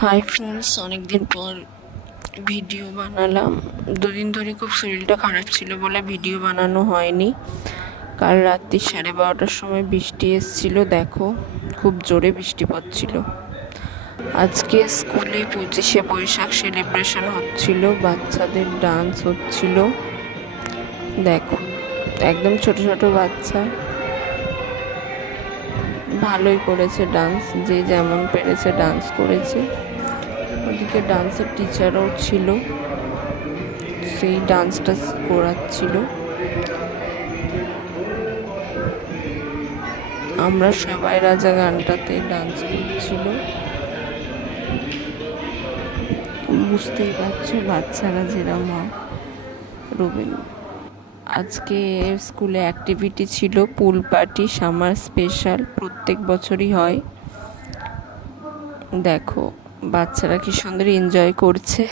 Hi friends, অনেকদিন পর video বানালাম। দুদিন ধরে খুব শরীরটা খারাপ ছিল বলে ভিডিও বানানো হয়নি। কাল রাত্রি 12:30টার সময় বৃষ্টি এসেছিল, দেখো খুব জোরে বৃষ্টি পড়ছিল। আজকে স্কুলে 25শে বৈশাখ সেলিব্রেশন হচ্ছিল, বাচ্চাদের ডান্স হচ্ছিল। দেখো একদম ছোট ছোট বাচ্চা, ভালোই করেছে ডান্স, যে যেমন পেরেছে ডান্স করেছে। ওদিকে ডান্সের টিচারও ছিল, সেই ডান্সটা করাচ্ছিল। আমরা সবাই রাজা গানটাতে ডান্স করছিল। বুঝতেই পারছো বাচ্চারা যেরকম। আজকে স্কুলে অ্যাক্টিভিটি ছিল, পুল পার্টি, সামার স্পেশাল, প্রত্যেক বছরই হয়। দেখো বাচ্চারা কি সুন্দর এনজয় করছে।